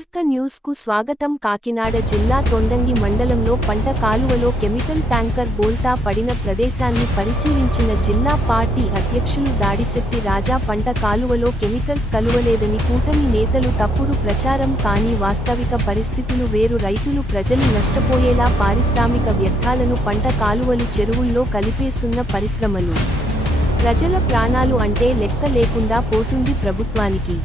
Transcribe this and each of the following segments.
ఆర్క news కు స్వాగతం. కాకినాడ జిల్లా తొండంగి మండలంలో పంట కాలువలో కెమికల్ ట్యాంకర్ బోల్తా పడిన ప్రదేశాన్ని పరిశీలించిన జిల్లా పార్టీ అధ్యక్షులు దాడిశెట్టి రాజా పంట కాలువలో కెమికల్స్ కలువలేదని కూటమి నేతలు తప్పుడు ప్రచారం కానీ వాస్తవిక పరిస్థితులు వేరు. రైతులు ప్రజలు నష్టపోయేలా పారిశ్రామిక వ్యర్థాలను పంట కాలువలు చెరువుల్లో కలిపేస్తున్న పరిశ్రమలు, ప్రజల ప్రాణాలు అంటే లెక్క లేకుండా పోతుంది ప్రభుత్వానికి.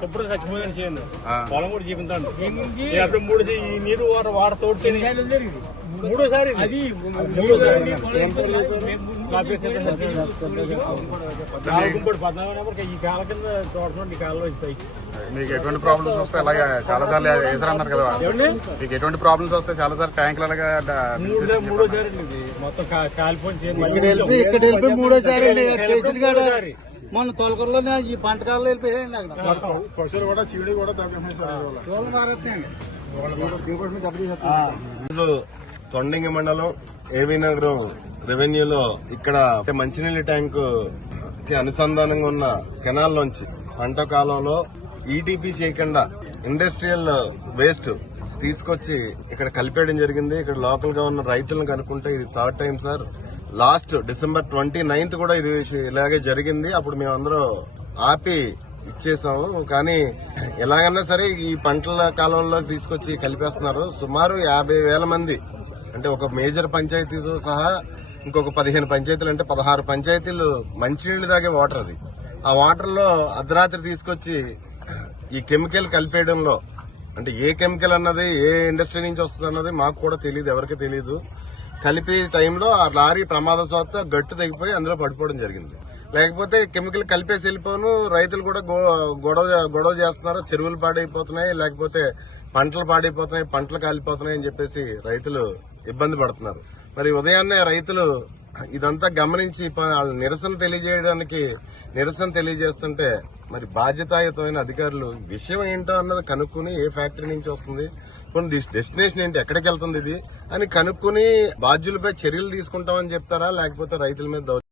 శుభ్రం చచ్చిపోయాను చేయను పొలం కూడా చూపించండి. అప్పుడు మూడు నీరు వాటర్ తోడితే మూడోసారి గుంపడు 14 నెంబర్ ఈ కాల కింద తోడుకోండి. ఈ కాలంలో మీకు ఎటువంటి ప్రాబ్లమ్స్ వస్తే అలాగే చాలా సార్లు వేసారన్నారు కదా, మీకు ఎటువంటి ప్రాబ్లమ్స్ వస్తే చాలా సార్లు ట్యాంకులు అలాగా మూడోసారి ఇది మొత్తం కాలిపోయి మూడోసారి మన తొలకూరులో ఈ పంటకాలలో వెళ్ళిపోయాయండి. అక్కడ పశువులు కూడా చీడి కూడా తొండంగి మండలం ఏవీ నగరం రెవెన్యూలో ఇక్కడ మంచినీళ్ళ ట్యాంకు కి అనుసంధానంగా ఉన్న కెనాల్ నుంచి పంట కాలంలో ఈటీపీ చేయకుండా ఇండస్ట్రియల్ వేస్ట్ తీసుకొచ్చి ఇక్కడ కలిపేయడం జరిగింది. ఇక్కడ లోకల్ గా ఉన్న రైతులను కనుక్కుంటే ఇది third time sir. Last December 29th కూడా ఇది ఇలాగే జరిగింది. అప్పుడు మేమందరూ ఆపి ఇచ్చేసాము. కానీ ఎలాగన్నా సరే ఈ పంటల కాలంలో తీసుకొచ్చి కలిపేస్తున్నారు. సుమారు 50,000 మంది, అంటే ఒక మేజర్ పంచాయతీతో సహా ఇంకొక 15 పంచాయతీలు, అంటే 16 పంచాయతీలు మంచినీళ్లు తాగే వాటర్ అది. ఆ వాటర్ లో అర్ధరాత్రి తీసుకొచ్చి ఈ కెమికల్ కలిపేయడంలో, అంటే ఏ కెమికల్ అన్నది ఏ ఇండస్ట్రీ నుంచి వస్తుంది అన్నది మాకు కూడా తెలియదు, ఎవరికి తెలియదు. కలిపే టైంలో ఆ లారీ ప్రమాదవశాత్తు గట్టు తెగిపోయి అందులో పడిపోవడం జరిగింది. లేకపోతే కెమికల్ కలిపేసి వెళ్ళిపోను రైతులు కూడా గొడవ చేస్తున్నారు. చెరువులు పాడైపోతున్నాయి, లేకపోతే పంటలు పాడైపోతున్నాయి, పంటలు కాలిపోతున్నాయి అని చెప్పేసి రైతులు ఇబ్బంది పడుతున్నారు. మరి ఉదయాన్నే రైతులు ఇదంతా గమనించి నిరసన తెలియజేస్తుంటే మరి బాధ్యతాయుతమైన అధికారులు విషయం ఏంటో అన్నది కనుక్కుని ఏ ఫ్యాక్టరీ నుంచి వస్తుంది, డెస్టినేషన్ ఏంటి, ఎక్కడికి వెళ్తుంది ఇది అని కనుక్కుని బాధ్యులపై చర్యలు తీసుకుంటామని చెప్తారా, లేకపోతే రైతుల మీద